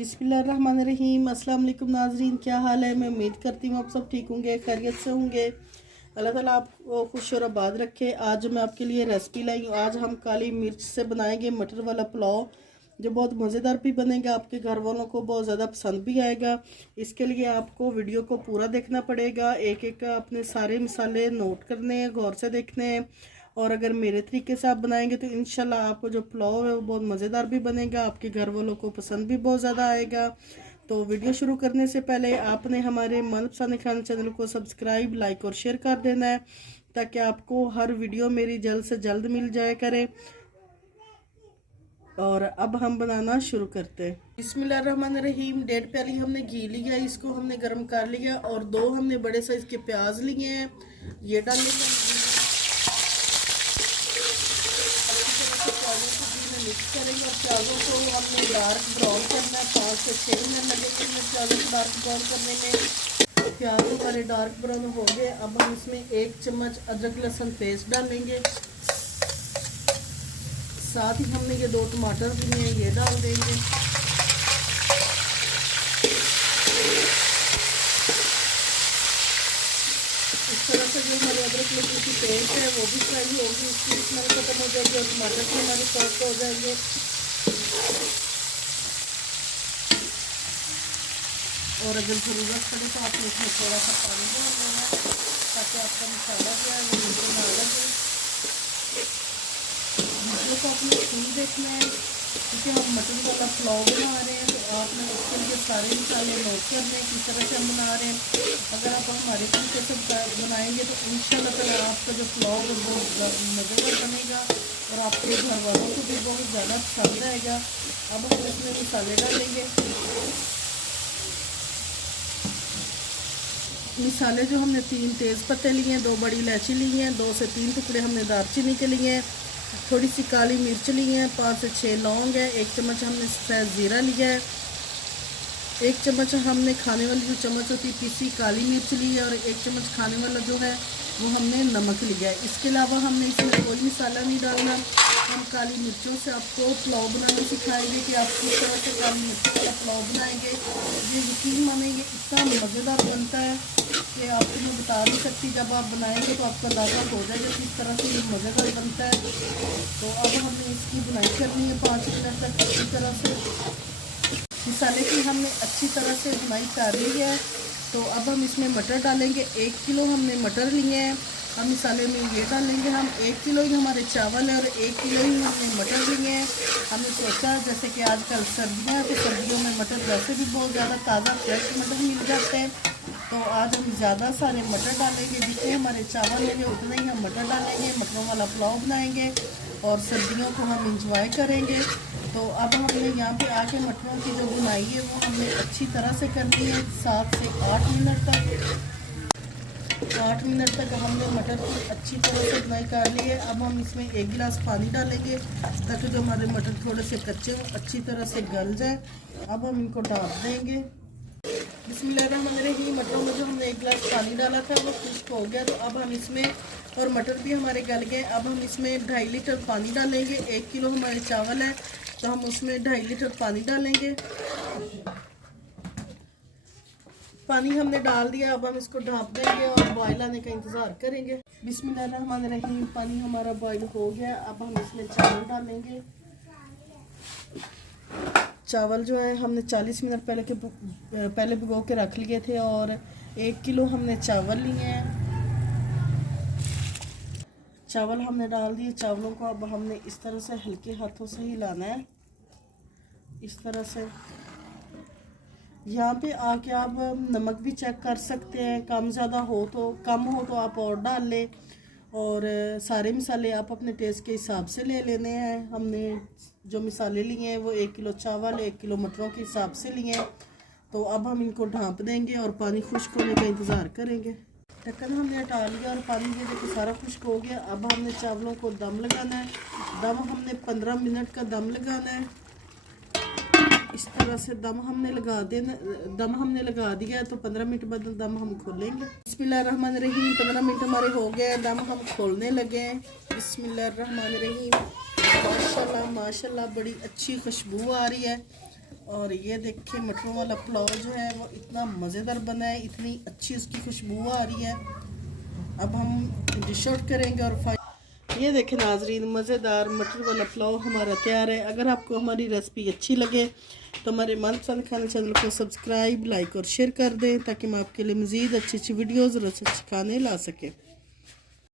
बिस्मिल्लाहिर्रहमानिर्रहीम। अस्सलाम वालेकुम नाज़रीन, क्या हाल है। मैं उम्मीद करती हूँ आप सब ठीक होंगे, खैरियत से होंगे। अल्लाह ताला आपको खुश और आबाद रखे। आज मैं आपके लिए रेसिपी लाई हूँ। आज हम काली मिर्च से बनाएंगे मटर वाला पुलाव, जो बहुत मज़ेदार भी बनेगा, आपके घर वालों को बहुत ज़्यादा पसंद भी आएगा। इसके लिए आपको वीडियो को पूरा देखना पड़ेगा, एक एक अपने सारे मसाले नोट करने हैं, गौर से देखने हैं। और अगर मेरे तरीके से आप बनाएंगे तो इंशाल्लाह आपको जो पुलाव है वो बहुत मज़ेदार भी बनेगा, आपके घर वालों को पसंद भी बहुत ज़्यादा आएगा। तो वीडियो शुरू करने से पहले आपने हमारे मनपसंद खाना चैनल को सब्सक्राइब, लाइक और शेयर कर देना है, ताकि आपको हर वीडियो मेरी जल्द से जल्द मिल जाए करे। और अब हम बनाना शुरू करते हैं। बिस्मिल्लाहिर्रहमानिर्रहीम। 1.5 प्याली हमने घी लिया, इसको हमने गर्म कर लिया। और 2 हमने बड़े साइज के प्याज लिए हैं, ये डाल लेंगे। मिक्स करेंगे और प्याज़ों को हमने डार्क ब्राउन करना है। 5 से 6 मिनट लगेंगे हमें प्याज़ों को डार्क ब्राउन करने में। प्याज हमारे डार्क ब्राउन हो गए। अब हम इसमें 1 चम्मच अदरक लहसुन पेस्ट डालेंगे। साथ ही हमने ये 2 टमाटर लिए हैं, ये डाल देंगे। इस तरह से जो हमारे अदरक लहसुन की पेस्ट है वो भी फ्राई होगी, उसकी स्मेल खत्म हो जाएगी और टमाटर भी हमारे सॉफ्ट हो जाएंगे। और अगर ज़रूरत पड़े तो आपने इसमें थोड़ा सा पानी डाल देना है, ताकि आपका मसाला जो है वो नीचे ना लगे। वीडियो को आपने फुल देखना है, क्योंकि हम मटन वाला पुलाव बना रहे हैं, तो आपने उसके लिए सारे मसाले नोट करने हैं किस तरह से हम बना रहे हैं। अगर आप हमारे तरीके से बनाएंगे तो इंशाल्लाह ताला आपका जो पुलाव है बहुत मज़ेदार बनेगा और आपके घर वालों को भी बहुत ज़्यादा पसंद आएगा। अब हम इसमें मसाले डालेंगे। मसाले जो हमने 3 तेज़ पत्ते लिए हैं, 2 बड़ी इलायची ली हैं, 2 से 3 टुकड़े हमने दालचीनी के लिए हैं, थोड़ी सी काली मिर्च ली है, 5 से 6 लौंग है, 1 चम्मच हमने सफ़ेद ज़ीरा लिया है, 1 चम्मच हमने खाने वाली जो चम्मच होती है पीसी काली मिर्च ली है, और 1 चम्मच खाने वाला जो है वो हमने नमक लिया है। इसके अलावा हमने इसमें कोई मसाला नहीं डालना। हम काली मिर्चों से आपको पुलाव बनाना सिखाएंगे कि आप किस तरह से काली मिर्चों वाला पुलाव बनाएंगे। ये यकीन मानेंगे इतना मज़ेदार बनता है कि आपको मैं बता नहीं सकती। जब आप बनाएंगे तो आपका अंदाज़ा हो जाएगा किस तरह से ये मज़ेदार बनता है। तो अब हमने इसकी बुनाई करनी है 5 मिनट तक अच्छी तरह से। मसाले की हमने अच्छी तरह से बुनाई कर ली है। तो अब हम इसमें मटर डालेंगे। 1 किलो हमने मटर लिए हैं। हम मसाले में ये डालेंगे। हम 1 किलो ही हमारे चावल है और 1 किलो ही हमने मटर लिए हैं। हमने सोचा जैसे कि आजकल सर्दियाँ हैं, तो सर्दियों में मटर वैसे भी बहुत ज़्यादा ताज़ा फ्रेश मटर मिल जाते हैं। तो आज हम ज़्यादा सारे मटर डालेंगे, जितने हमारे चावल होंगे उतने ही हम मटर डालेंगे। मटरों वाला पुलाव बनाएंगे और सर्दियों को हम इंजॉय करेंगे। तो अब हमने यहाँ पे आके मटरों की जो बुनाई है वो हमने अच्छी तरह से करनी है। 7 से 8 मिनट तक 8 मिनट तक हमने मटर की अच्छी तरह से बुनाई कर ली है। अब हम इसमें 1 गिलास पानी डालेंगे, ताकि जो हमारे मटर थोड़े से कच्चे हों अच्छी तरह से गल जाए। अब हम इनको ढाँप देंगे। बिस्मिल्लाहिर्रहमानिर्रहीम। मटरों में जो हमने 1 गिलास पानी डाला था वो खुश्क हो गया। तो अब हम इसमें, और मटर भी हमारे गल गए, अब हम इसमें 2.5 लीटर पानी डालेंगे। 1 किलो हमारे चावल है तो हम उसमें 2.5 लीटर पानी डालेंगे। पानी हमने डाल दिया। अब हम इसको ढाँप देंगे और बॉयल आने का इंतज़ार करेंगे। बिस्मिल्लाहिर्रहमानिर्रहीम। पानी हमारा बॉयल हो गया। अब हम इसमें चावल डालेंगे। चावल जो है हमने 40 मिनट पहले भिगो के रख लिए थे, और 1 किलो हमने चावल लिए हैं। चावल हमने डाल दिए। चावलों को अब हमने इस तरह से हल्के हाथों से हिलाना है, इस तरह से। यहाँ पे आके आप नमक भी चेक कर सकते हैं, कम ज़्यादा हो तो, कम हो तो आप और डाल लें। और सारे मसाले आप अपने टेस्ट के हिसाब से ले लेने हैं। हमने जो मसाले लिए हैं वो 1 किलो चावल 1 किलो मटरों के हिसाब से लिए हैं। तो अब हम इनको ढाँप देंगे और पानी खुश्क होने का इंतज़ार करेंगे। ढक्कन हमने हटा लिया और पानी ये देखिए सारा खुश्क हो गया। अब हमने चावलों को दम लगाना है। दम हमने 15 मिनट का दम लगाना है। इस तरह से दम हमने लगा दिया। तो 15 मिनट बाद दम हम खोलेंगे। बिस्मिल्लाहिर्रहमानिर्रहीम। 15 मिनट हमारे हो गए, दम हम खोलने लगे। बिस्मिल्लाहिर्रहमानिर्रहीम। माशाल्लाह माशाल्लाह बड़ी अच्छी खुशबू आ रही है। और ये देखिए मटरों वाला पुलाव जो है वो इतना मज़ेदार बना है, इतनी अच्छी उसकी खुशबू आ रही है। अब हम डिश आउट करेंगे और ये देखें नाजरीन, मज़ेदार मटर वाला पुलाव हमारा तैयार है। अगर आपको हमारी रेसिपी अच्छी लगे तो हमारे मनपसंद खाने चैनल को सब्सक्राइब, लाइक और शेयर कर दें ताकि हम आपके लिए मज़ीद अच्छी अच्छी वीडियोज़ और अच्छे खाने ला सकें।